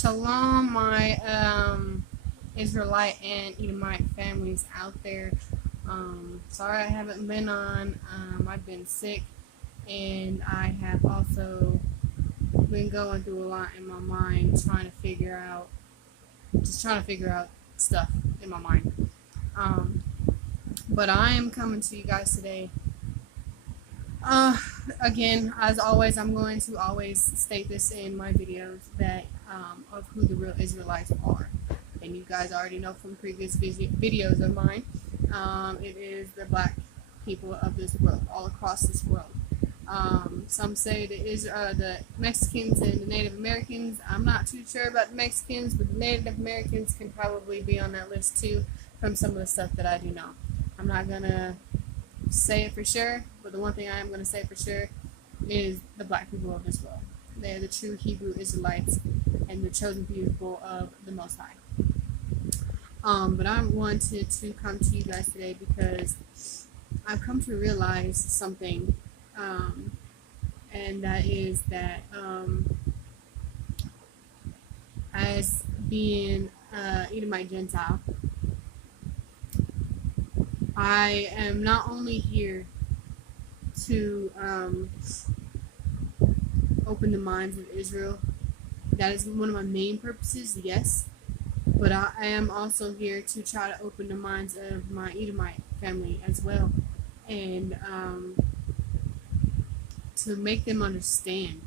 Shalom, my Israelite and Edomite families out there. Sorry I haven't been on. I've been sick, and I have also been going through a lot in my mind, just trying to figure out stuff in my mind. But I am coming to you guys today. Again, as always, I'm going to always state this in my videos that of who the real Israelites are. And you guys already know from previous videos of mine, it is the black people of this world, all across this world. Some say the Mexicans and the Native Americans. I'm not too sure about the Mexicans, but the Native Americans can probably be on that list too from some of the stuff that I do know. I'm not going to say it for sure, but the one thing I am going to say for sure is the black people of this world. They are the true Hebrew Israelites and the chosen people of the Most High. But I wanted to come to you guys today because I've come to realize something, and that is that as being Edomite Gentile, I am not only here to open the minds of Israel. That is one of my main purposes, yes. But I am also here to try to open the minds of my Edomite family as well. And to make them understand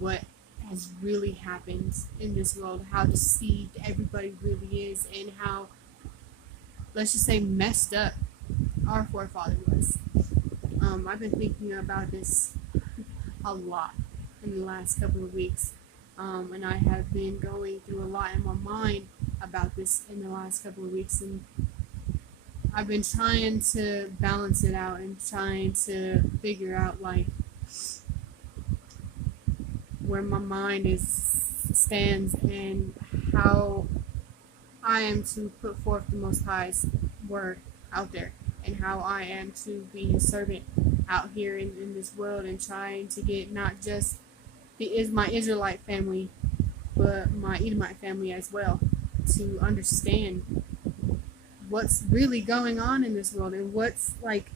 what has really happened in this world, how deceived everybody really is, and how, let's just say, messed up our forefather was. I've been thinking about this a lot in the last couple of weeks, and I have been going through a lot in my mind about this in the last couple of weeks, and I've been trying to balance it out and trying to figure out like where my mind stands and how I am to put forth the Most High's word out there, and how I am to be His servant out here in this world, and trying to get not just my Israelite family, but my Edomite family as well, to understand what's really going on in this world, and what's like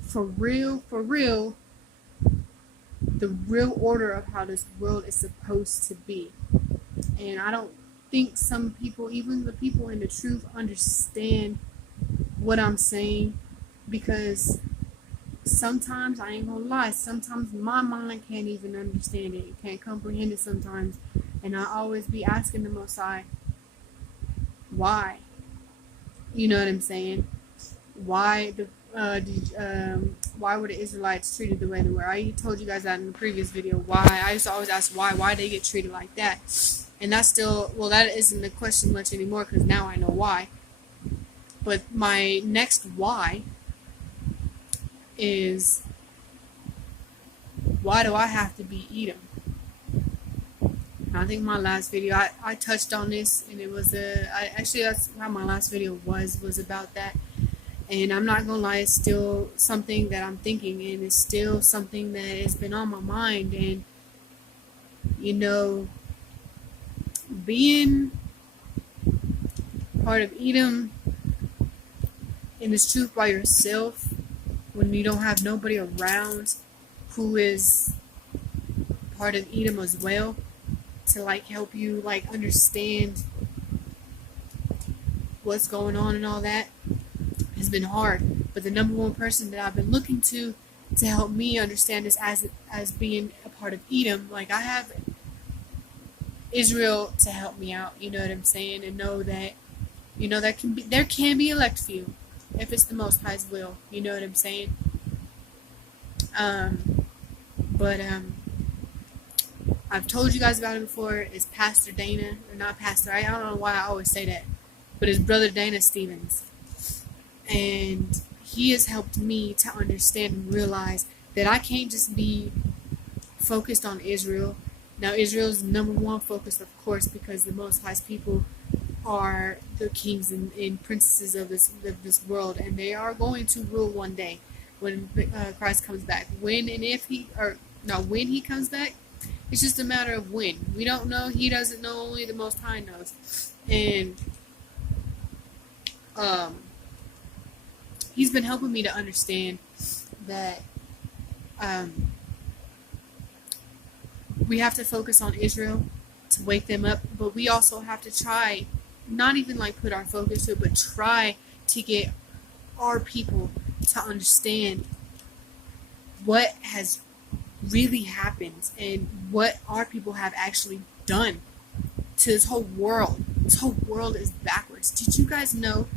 for real, the real order of how this world is supposed to be. And I don't think some people, even the people in the truth, understand what I'm saying, because sometimes, I ain't gonna lie, sometimes my mind can't even understand it. It can't comprehend it sometimes. And I always be asking the Most High, why? You know what I'm saying? Why why were the Israelites treated the way they were? I told you guys that in the previous video. Why? I used to always ask why they get treated like that. And that's still, well, that isn't the question much anymore, because now I know why. But my next why is, why do I have to be Edom? I think my last video, I touched on this, and it was actually that's how my last video was about that. And I'm not gonna lie, it's still something that I'm thinking, and it's still something that has been on my mind. And you know, being part of Edom in this truth by yourself, when you don't have nobody around who is part of Edom as well, to like help you like understand what's going on and all that, has been hard. But the number one person that I've been looking to help me understand this as being a part of Edom, like I have Israel to help me out, you know what I'm saying, and know that, you know, there can be elect few if it's the Most High's will, you know what I'm saying. But I've told you guys about it before. It's Pastor Dana, or not Pastor, I don't know why I always say that, but it's Brother Dana Stevens. And he has helped me to understand and realize that I can't just be focused on Israel. Now, Israel's number one focus, of course, because the Most High's people are the kings and princesses of this world, and they are going to rule one day when Christ comes back. When he comes back, It's just a matter of when. We don't know. He doesn't know. Only the Most High knows. And he's been helping me to understand that we have to focus on Israel to wake them up, but we also have to try, not even like put our focus to it, but try to get our people to understand what has really happened and what our people have actually done to this whole world. This whole world is backwards. Did you guys know?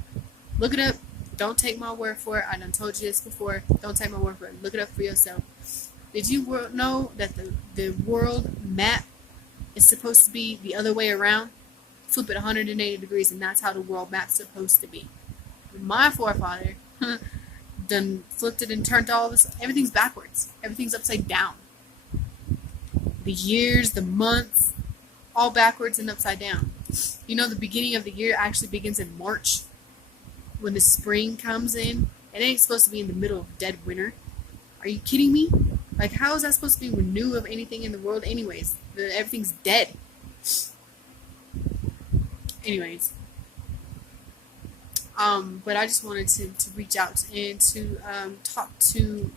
Look it up. Don't take my word for it. I done told you this before. Don't take my word for it. Look it up for yourself. Did you know that the world map is supposed to be the other way around? Flip it 180 degrees, and that's how the world map's supposed to be. My forefather done flipped it and turned all this. Everything's backwards. Everything's upside down. The years, the months, all backwards and upside down. You know, the beginning of the year actually begins in March, when the spring comes in. It ain't supposed to be in the middle of dead winter. Are you kidding me? Like, how is that supposed to be renew of anything in the world anyways? Everything's dead. Anyways. But I just wanted to reach out and to talk to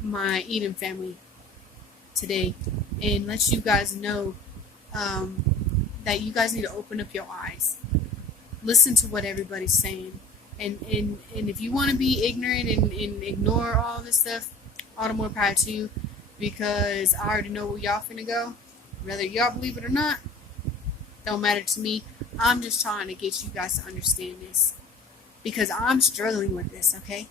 my Edom family today and let you guys know that you guys need to open up your eyes. Listen to what everybody's saying. And if you want to be ignorant and ignore all this stuff, all the more power to you, because I already know where y'all finna go. Whether y'all believe it or not, don't matter to me. I'm just trying to get you guys to understand this, because I'm struggling with this, okay?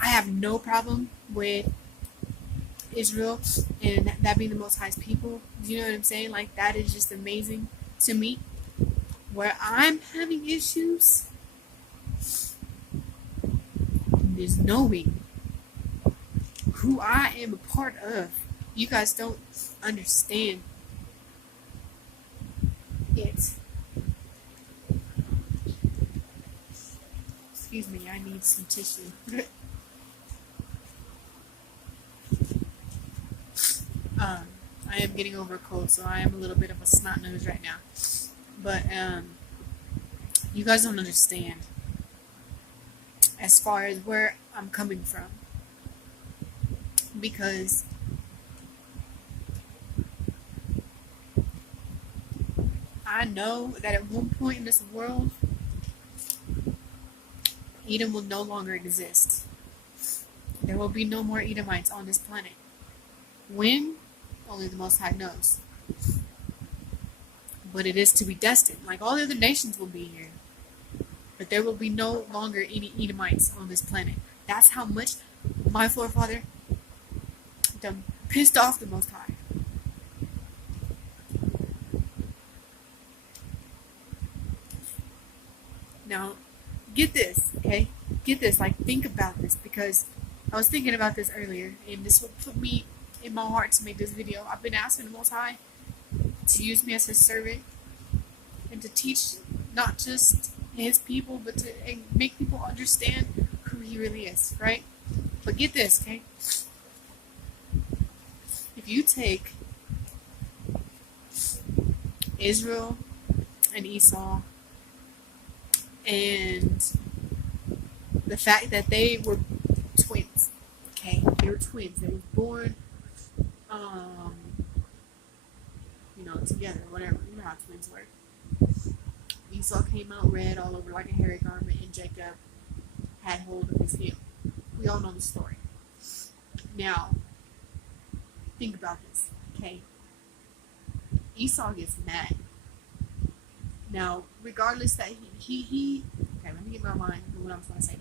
I have no problem with Israel and that being the Most High's people. You know what I'm saying? Like, that is just amazing to me. Where I'm having issues is knowing who I am a part of. You guys don't understand it. Excuse me, I need some tissue. I am getting over a cold, so I am a little bit of a snot nose right now. But you guys don't understand as far as where I'm coming from, because I know that at one point in this world, Edom will no longer exist. There will be no more Edomites on this planet. When? Only the Most High knows. But it is to be destined. Like, all the other nations will be here, but there will be no longer any Edomites on this planet. That's how much my forefather done pissed off the Most High. Now, get this, okay? Get this. Like, think about this, because I was thinking about this earlier, and this will put me in my heart to make this video. I've been asking the Most High to use me as his servant and to teach not just his people, but to make people understand who he really is, right? But get this, okay? If you take Israel and Esau and the fact that they were twins, okay? They were twins. They were born together, whatever. You know how twins work. Esau came out red all over like a hairy garment, and Jacob had hold of his heel. We all know the story. Now, think about this, okay? Esau gets mad. Now, regardless that he okay, let me get my mind on what I'm trying to say.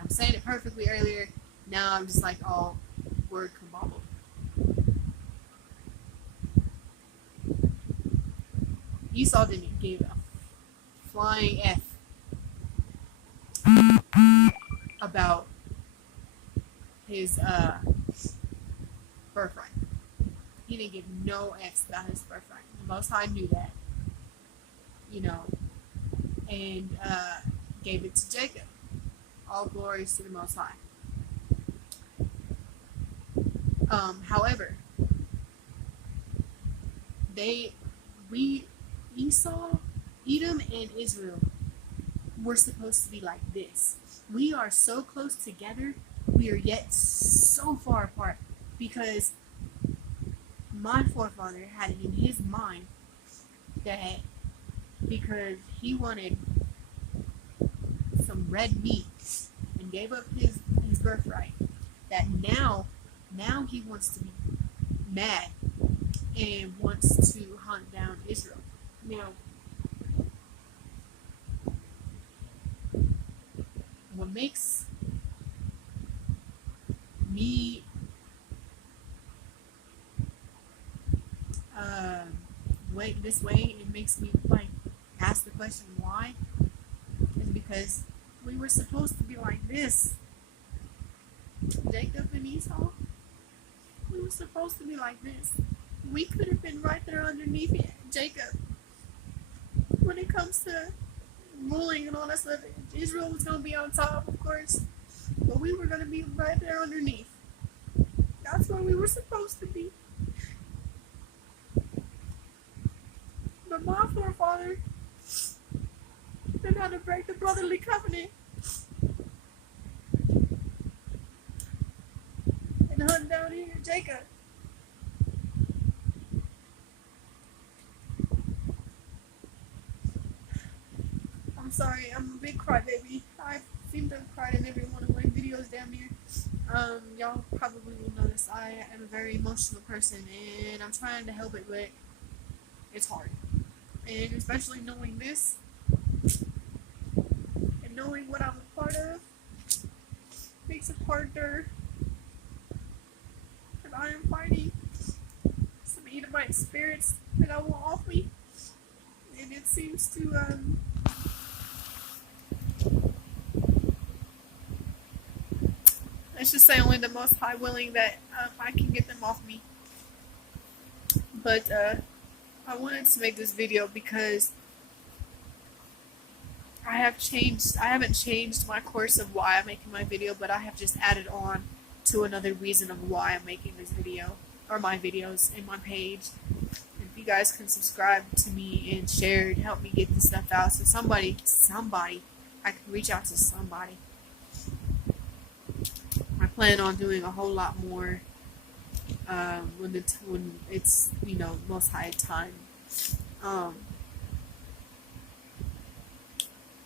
I'm saying it perfectly earlier. Now I'm just like all word kabobbled. Esau didn't give a flying F about his birthright. He didn't give no F's about his birthright. The Most High knew that, and gave it to Jacob. All glories to the Most High. However, Esau, Edom, and Israel were supposed to be like this. We are so close together, we are yet so far apart, because my forefather had it in his mind that because he wanted some red meat and gave up his birthright, that now he wants to be mad and wants to hunt down Israel. Now, what makes me this way, it makes me like ask the question why, is because we were supposed to be like this. Jacob and Esau, we were supposed to be like this. We could have been right there underneath Jacob when it comes to ruling and all that stuff. Israel was going to be on top, of course, but we were going to be right there underneath. That's where we were supposed to be. But my forefather didn't have to break the brotherly covenant and hunt down here Jacob. I'm sorry, I'm a big crybaby. I seem to have cried in every one of my videos damn near. Y'all probably will notice I am a very emotional person, and I'm trying to help it, but it's hard. And especially knowing this, and knowing what I'm a part of, makes it harder. And I am fighting some Edomite spirits that I want off me, and it seems to let's just say only the Most High willing that I can get them off me. But I wanted to make this video because I haven't changed my course of why I'm making my video, but I have just added on to another reason of why I'm making this video, or my videos in my page. If you guys can subscribe to me and share and help me get this stuff out, so somebody, I can reach out to somebody. I plan on doing a whole lot more when it's Most High time.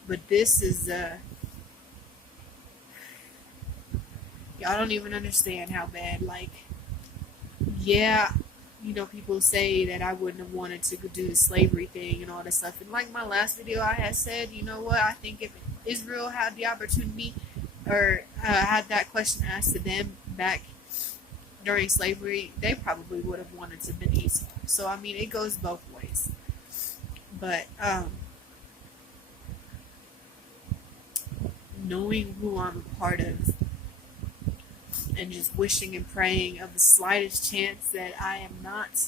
But this is y'all don't even understand how bad. Like, yeah, people say that I wouldn't have wanted to do the slavery thing and all that stuff. And like my last video, I had said, you know what? I think if Israel had the opportunity, or had that question asked to them back during slavery, they probably would have wanted to be Esau. So I mean, it goes both ways. But knowing who I'm a part of, and just wishing and praying of the slightest chance that I am not,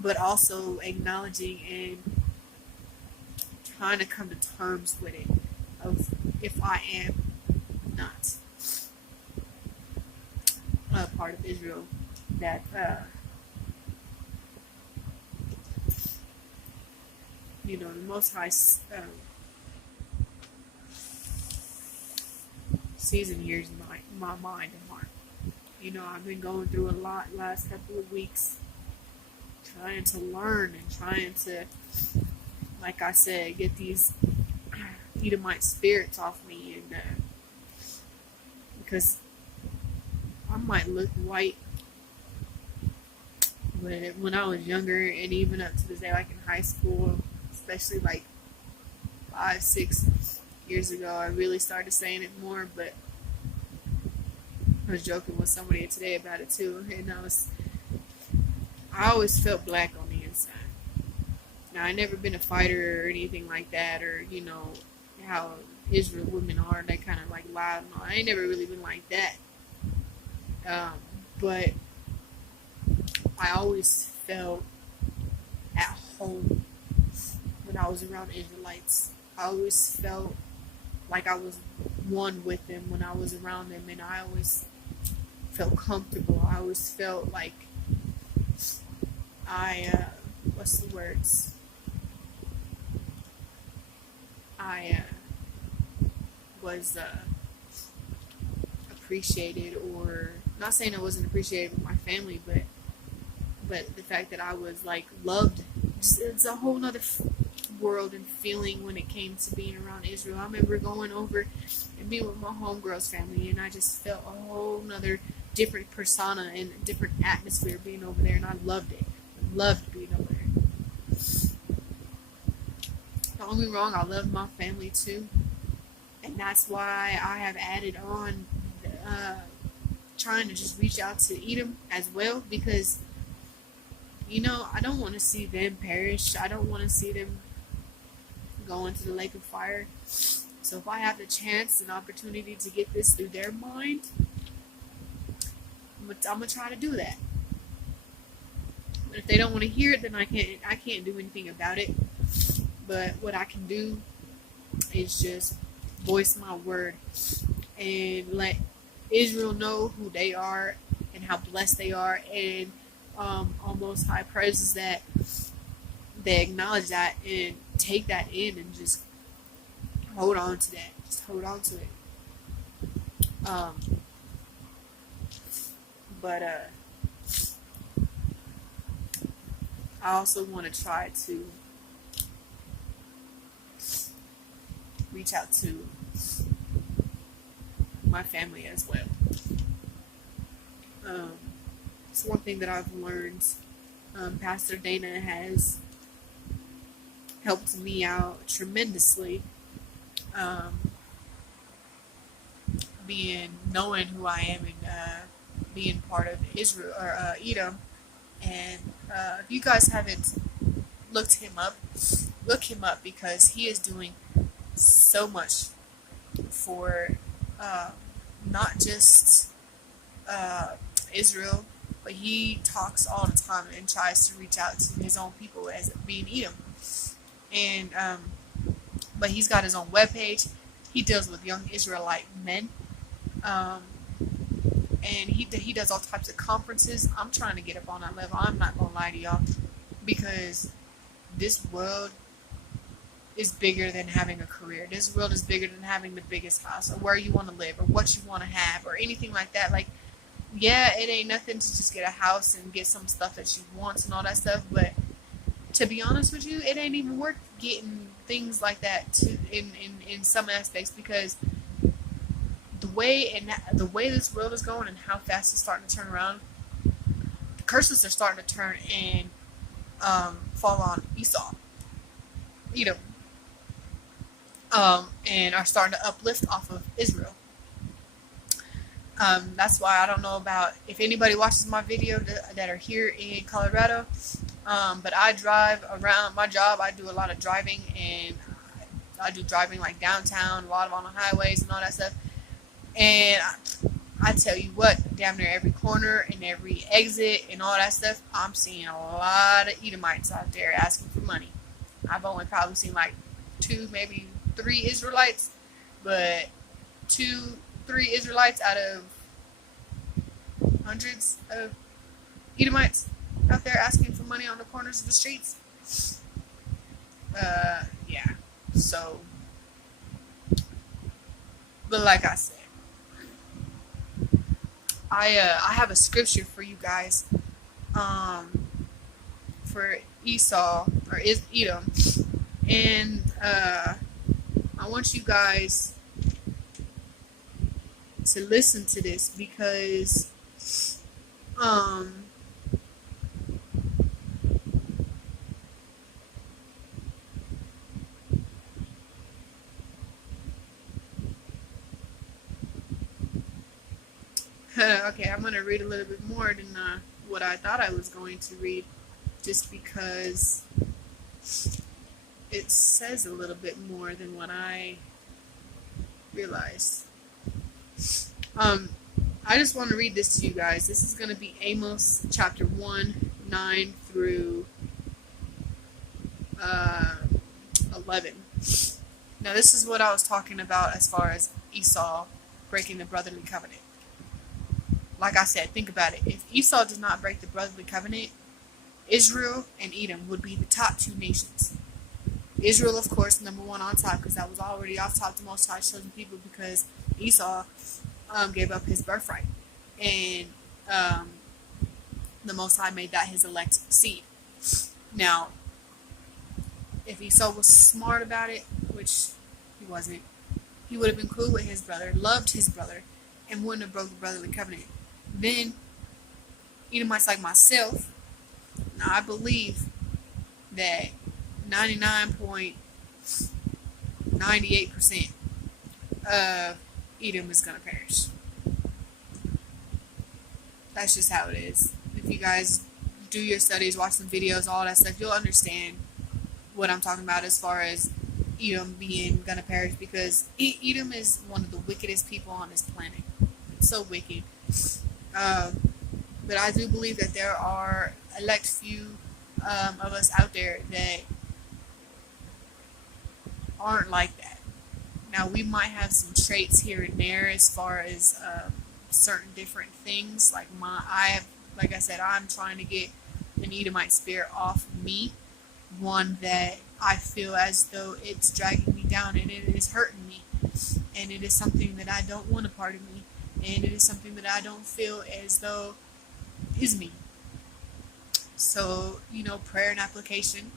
but also acknowledging and trying to come to terms with it, of if I am not a part of Israel, that the Most High sees and hears my mind and heart. I've been going through a lot last couple of weeks, trying to learn and trying to, like I said, get these Edomite spirits off me, and because I might look white, but when I was younger, and even up to this day, like in high school, especially like 5-6 years ago, I really started saying it more. But I was joking with somebody today about it too, and I always felt black on the inside. Now, I never been a fighter or anything like that, or how Israel women are, they kind of like loud and all. I ain't never really been like that. But I always felt at home when I was around Israelites. I always felt like I was one with them when I was around them, and I always felt comfortable. I always felt like what's the words? I was appreciated, or not saying I wasn't appreciated with my family, but the fact that I was like loved. It's a whole nother world and feeling when it came to being around Israel. I remember going over and being with my homegirl's family, and I just felt a whole nother different persona and different atmosphere being over there, and I loved it. I loved being over there. Don't get me wrong, I love my family too, and that's why I have added on trying to just reach out to Edom as well, because I don't want to see them perish. I don't want to see them go into the lake of fire. So if I have the chance and opportunity to get this through their mind, I'm gonna try to do that. But if they don't want to hear it, then I can't do anything about it. But what I can do is just voice my word and let Israel know who they are and how blessed they are, and Most High praises that they acknowledge that and take that in and just hold on to that. Just hold on to it. I also want to try to reach out to my family as well. It's one thing that I've learned. Pastor Dana has helped me out tremendously, knowing who I am and being part of Israel or Edom. And if you guys haven't looked him up, look him up, because he is doing so much for not just Israel, but he talks all the time and tries to reach out to his own people as being Edom. And but he's got his own webpage. He deals with young Israelite men, and he does all types of conferences. I'm trying to get up on that level. I'm not gonna lie to y'all, because this world is bigger than having a career. This world is bigger than having the biggest house, or where you want to live, or what you want to have, or anything like that. Like, yeah, it ain't nothing to just get a house and get some stuff that you want and all that stuff, but to be honest with you, it ain't even worth getting things like that in some aspects, because the way this world is going and how fast it's starting to turn around, the curses are starting to turn and fall on Esau, Edom, and are starting to uplift off of Israel. That's why I don't know about if anybody watches my video that are here in Colorado, but I drive around my job. I do a lot of driving, and I do driving like downtown, a lot of on the highways and all that stuff. And I tell you what, damn near every corner and every exit and all that stuff, I'm seeing a lot of Edomites out there asking for money. I've only probably seen like 2, maybe 3 Israelites, but 2-3 Israelites out of hundreds of Edomites out there asking for money on the corners of the streets. Yeah. So, but like I said, I have a scripture for you guys, for Esau or Edom, and I want you guys to listen to this, because okay, I'm going to read a little bit more than what I thought I was going to read, just because it says a little bit more than what I realized. I just want to read this to you guys. This is going to be Amos chapter 1, 9 through 11. Now, this is what I was talking about as far as Esau breaking the brotherly covenant. Like I said, think about it. If Esau does not break the brotherly covenant, Israel and Edom would be the top two nations. Israel, of course, number one on top, because that was already off top the Most High chosen people, because Esau gave up his birthright. And the Most High made that his elect seed. Now, if Esau was smart about it, which he wasn't, he would have been cool with his brother, loved his brother, and wouldn't have broke the brotherly covenant. Then, Edomites like myself, now I believe that 99.98% of Edom is going to perish. That's just how it is. If you guys do your studies, watch some videos, all that stuff, you'll understand what I'm talking about as far as Edom being going to perish, because Edom is one of the wickedest people on this planet. It's so wicked. But I do believe that there are elect few of us out there that aren't like that. Now, we might have some traits here and there as far as certain different things. Like like I said, I'm trying to get an Edomite spirit off of me. One that I feel as though it's dragging me down and it is hurting me. And it is something that I don't want a part of me. And it is something that I don't feel as though is me. So, prayer and application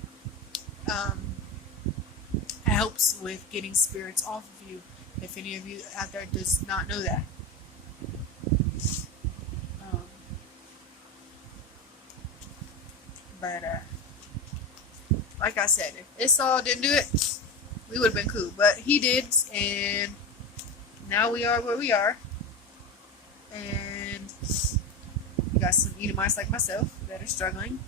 helps with getting spirits off of you, if any of you out there does not know that. But like I said, if Esau didn't do it, we would have been cool. But he did, and now we are where we are. And we got some Edomites like myself that are struggling.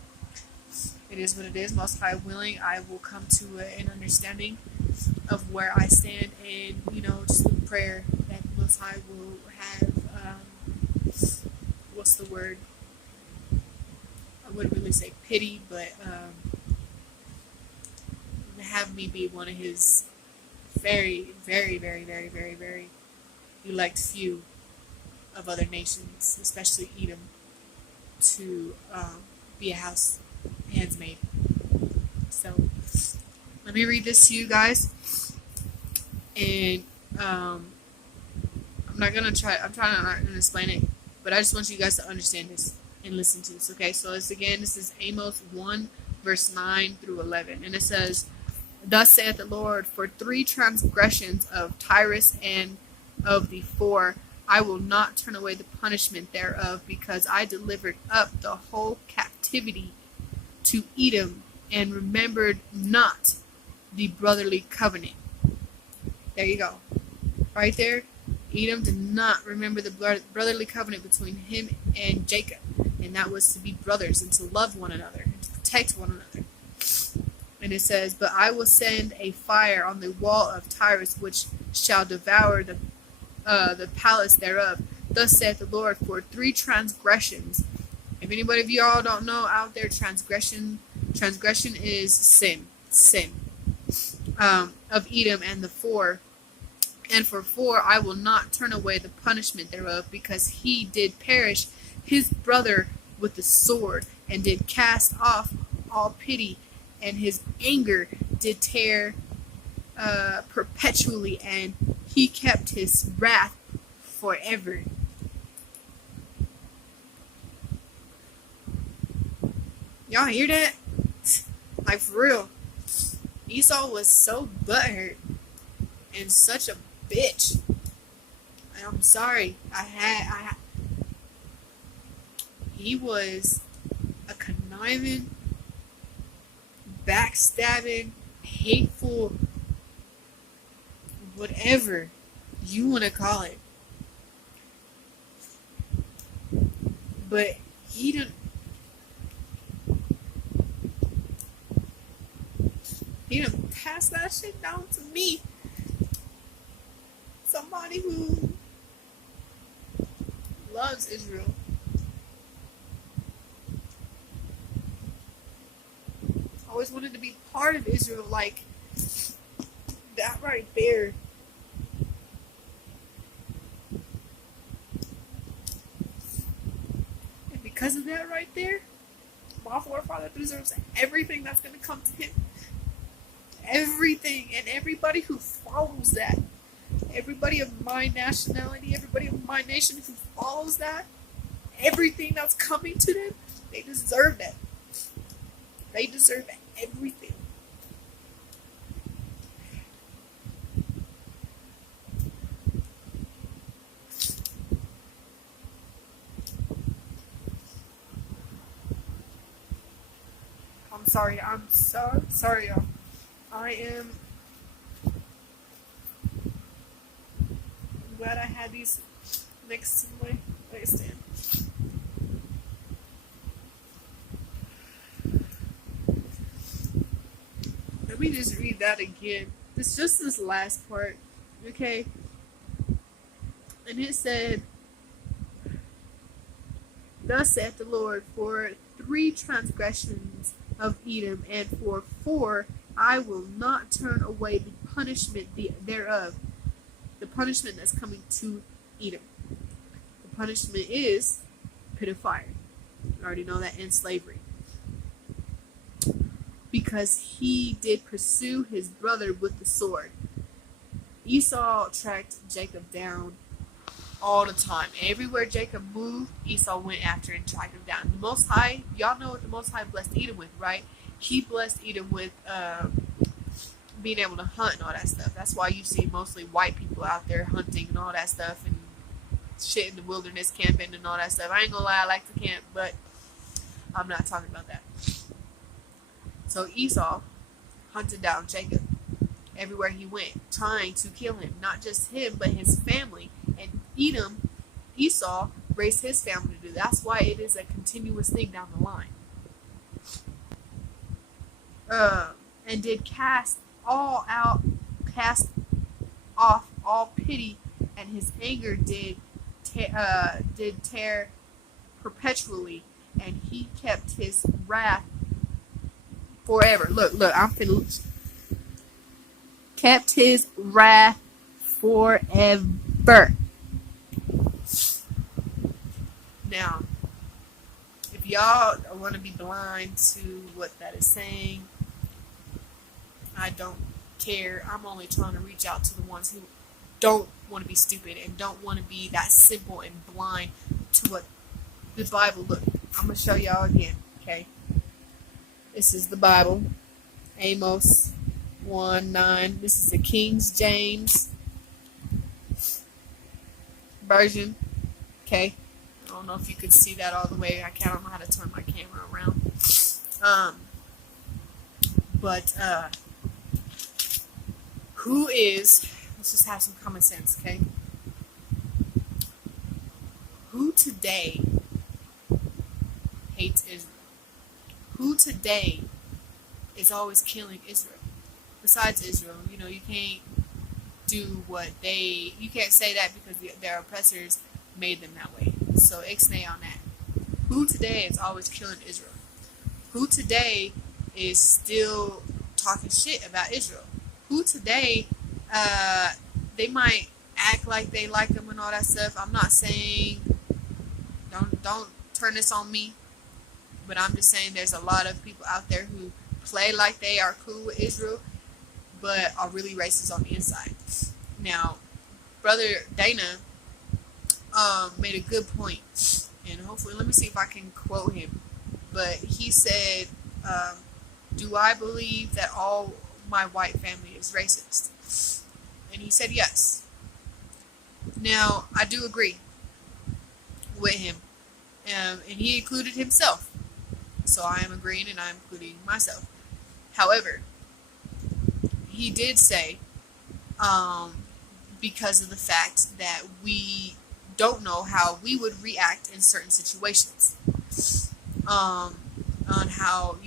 It is what it is. Most High willing, I will come to an understanding of where I stand, and just the prayer that Most High will have. What's the word? I wouldn't really say pity, but have me be one of his very, very, very, very, very, very elect few of other nations, especially Edom, to be a house handsmaid. So let me read this to you guys, and I'm not gonna explain it, but I just want you guys to understand this and listen to this. Okay, so this is Amos 1 verse 9 through 11, and it says, "Thus saith the Lord, for 3 transgressions of Tyrus and of the 4, I will not turn away the punishment thereof, because I delivered up the whole captivity to Edom, and remembered not the brotherly covenant." There you go. Right there. Edom did not remember the brotherly covenant between him and Jacob, and that was to be brothers and to love one another and to protect one another. And it says, "But I will send a fire on the wall of Tyrus, which shall devour the palace thereof. Thus saith the Lord, for 3 transgressions." If anybody of y'all don't know out there, transgression is sin. Of Edom and the 4. And for 4, I will not turn away the punishment thereof, because he did perish his brother with the sword, and did cast off all pity, and his anger did tear perpetually, and he kept his wrath forever. Y'all hear that? Like, for real. Esau was so butthurt and such a bitch. I'm sorry. He was a conniving, backstabbing, hateful, whatever you want to call it. But he didn't pass that shit down to me. Somebody who loves Israel. Always wanted to be part of Israel. Like, that right there because of that right there, my forefather deserves everything that's going to come to him. Everything. And everybody who follows that, everybody of my nationality, everybody of my nation who follows that, everything that's coming to them, they deserve it. They deserve everything. I'm sorry. I'm so sorry, y'all. I'm glad I had these next to my nightstand. Let me just read that again. It's just this last part, okay? And it said, "Thus saith the Lord, for 3 transgressions of Edom, and for 4 I will not turn away the punishment thereof." The punishment that's coming to Edom. The punishment is pit of fire. You already know that, and slavery. Because he did pursue his brother with the sword. Esau tracked Jacob down all the time. Everywhere Jacob moved, Esau went after and tracked him down. The Most High, y'all know what the Most High blessed Edom with, right? He blessed Edom with being able to hunt and all that stuff. That's why you see mostly white people out there hunting and all that stuff, and shit in the wilderness camping and all that stuff. I ain't gonna lie, I like to camp, but I'm not talking about that. So Esau hunted down Jacob everywhere he went, trying to kill him. Not just him, but his family. And Esau raised his family to do. That's why it is a continuous thing down the line. And did cast off all pity, and his anger did tear perpetually, and he kept his wrath forever. Look, I'm finna kept his wrath forever. Now, if y'all want to be blind to what that is saying, I don't care. I'm only trying to reach out to the ones who don't want to be stupid and don't want to be that simple and blind to what the Bible. Look, I'm going to show y'all again, okay? This is the Bible. Amos 1:9. This is the King James version, okay? I don't know if you could see that all the way. I don't know how to turn my camera around. Let's just have some common sense, okay? Who today hates Israel? Who today is always killing Israel? Besides Israel, you can't do you can't say that because their oppressors made them that way. So ixnay on that. Who today is always killing Israel? Who today is still talking shit about Israel? Who today, they might act like they like them and all that stuff. I'm not saying, don't turn this on me, but I'm just saying there's a lot of people out there who play like they are cool with Israel, but are really racist on the inside. Now, Brother Dana made a good point, and hopefully, let me see if I can quote him, but he said, do I believe that all my white family is racist? And he said yes. Now, I do agree with him, and he included himself, so I am agreeing and I'm including myself. However, he did say, because of the fact that we don't know how we would react in certain situations, on how,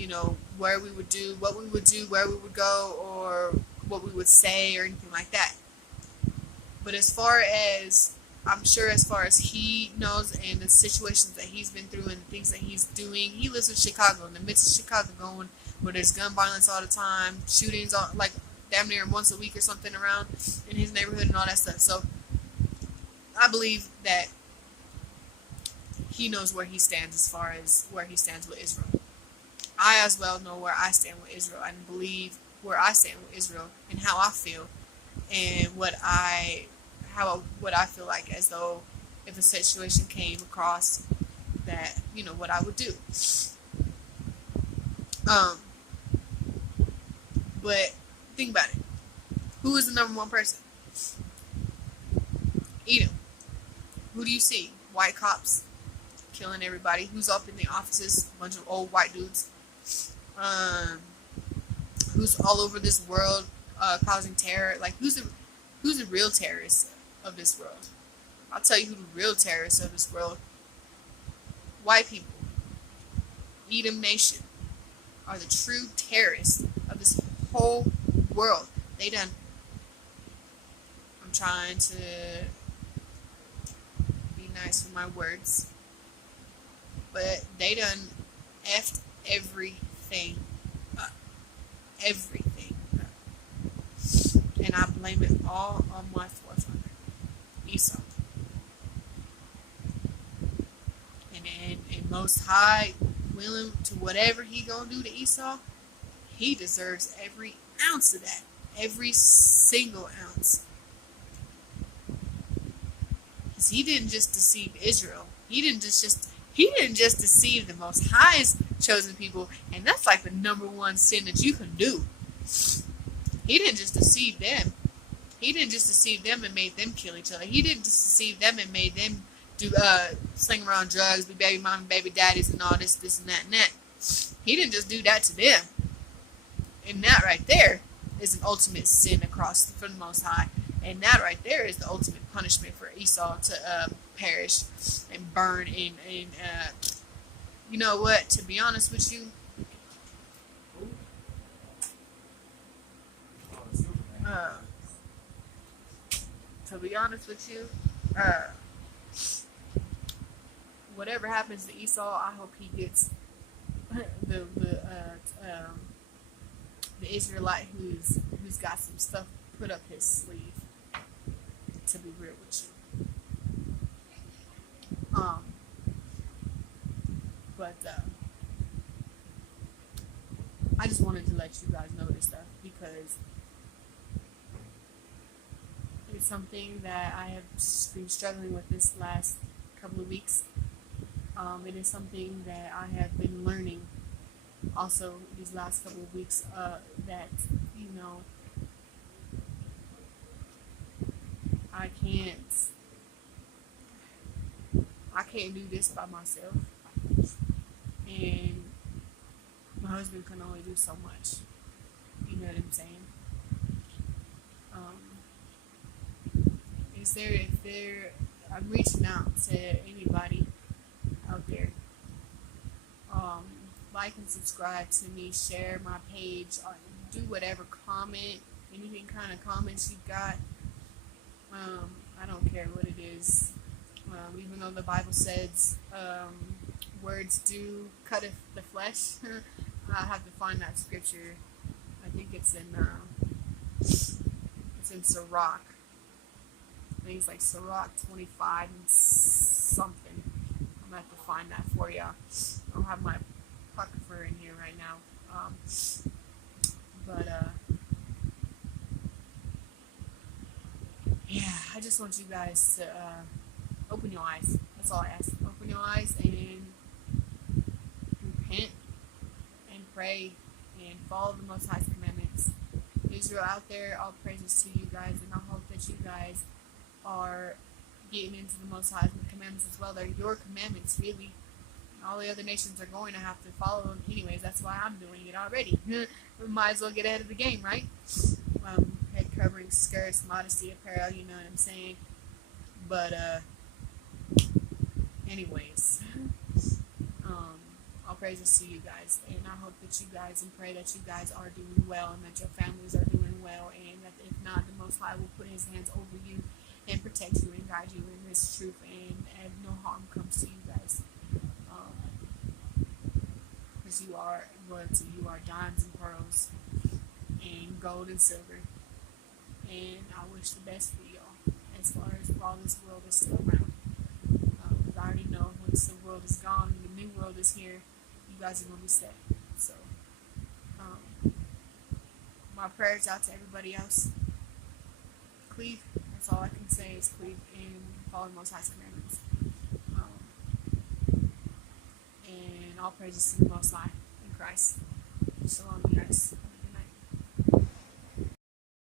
where we would do, what we would do, where we would go, or what we would say, or anything like that. But I'm sure as far as he knows and the situations that he's been through and the things that he's doing, he lives in Chicago, in the midst of Chicago, where there's gun violence all the time, shootings, like damn near once a week or something around in his neighborhood and all that stuff. So I believe that he knows where he stands as far as where he stands with Israel. I as well know where I stand with Israel and believe where I stand with Israel and how I feel and what I feel like as though if a situation came across that, what I would do. But think about it. Who is the number one person? Edom. Who do you see? White cops killing everybody. Who's up in the offices? A bunch of old white dudes. Who's all over this world causing terror? Like, who's the real terrorist of this world? I'll tell you who the real terrorists of this world. White people. Edom Nation are the true terrorists of this whole world. I'm trying to be nice with my words, but they done effed everything up. Everything up. And I blame it all on my forefather, Esau. And Most High, willing to whatever he gonna do to Esau, he deserves every ounce of that. Every single ounce. Because he didn't just deceive Israel. He didn't just deceive the Most High's chosen people, and that's like the number one sin that you can do. He didn't just deceive them. He didn't just deceive them and made them kill each other. He didn't just deceive them and made them do sling around drugs, be baby mom and baby daddies and all this and that and that. He didn't just do that to them. And that right there is an ultimate sin across from the Most High. And that right there is the ultimate punishment for Esau to perish and burn. And you know what? To be honest with you, whatever happens to Esau, I hope he gets the Israelite who's got some stuff put up his sleeve. To be real with you, I just wanted to let you guys know this stuff because it's something that I have been struggling with this last couple of weeks. It is something that I have been learning also these last couple of weeks, that, I can't do this by myself. And my husband can only do so much. You know what I'm saying? I'm reaching out to anybody out there. Like and subscribe to me, share my page, do whatever, comment, anything kind of comments you got. I don't care what it is. Even though the Bible says words do cut the flesh, I have to find that scripture. I think it's in Sirach. I think it's like Sirach 25 and something. I'm gonna have to find that for y'all. I don't have my apocrypha in here right now. Yeah, I just want you guys to open your eyes. That's all I ask. Open your eyes and repent and pray and follow the Most High's commandments. Israel out there, all praises to you guys, and I hope that you guys are getting into the Most High's commandments as well. They're your commandments, really. All the other nations are going to have to follow them anyways. That's why I'm doing it already. We might as well get ahead of the game, right? Head covering, skirts, modesty, apparel, you know what I'm saying? But, anyways, all praises to you guys. And I hope that you guys, and pray that you guys are doing well and that your families are doing well. And that if not, the Most High will put his hands over you and protect you and guide you in this truth. And no harm comes to you guys. Because you are royalty, you are diamonds and pearls, and gold and silver. And I wish the best for y'all as far as while this world is still around. Because I already know once the world is gone and the new world is here, you guys are going to be set. So, my prayers out to everybody else. Cleave. That's all I can say is cleave and follow the Most High's commandments. And all praises to the Most High in Christ. Shalom, you guys.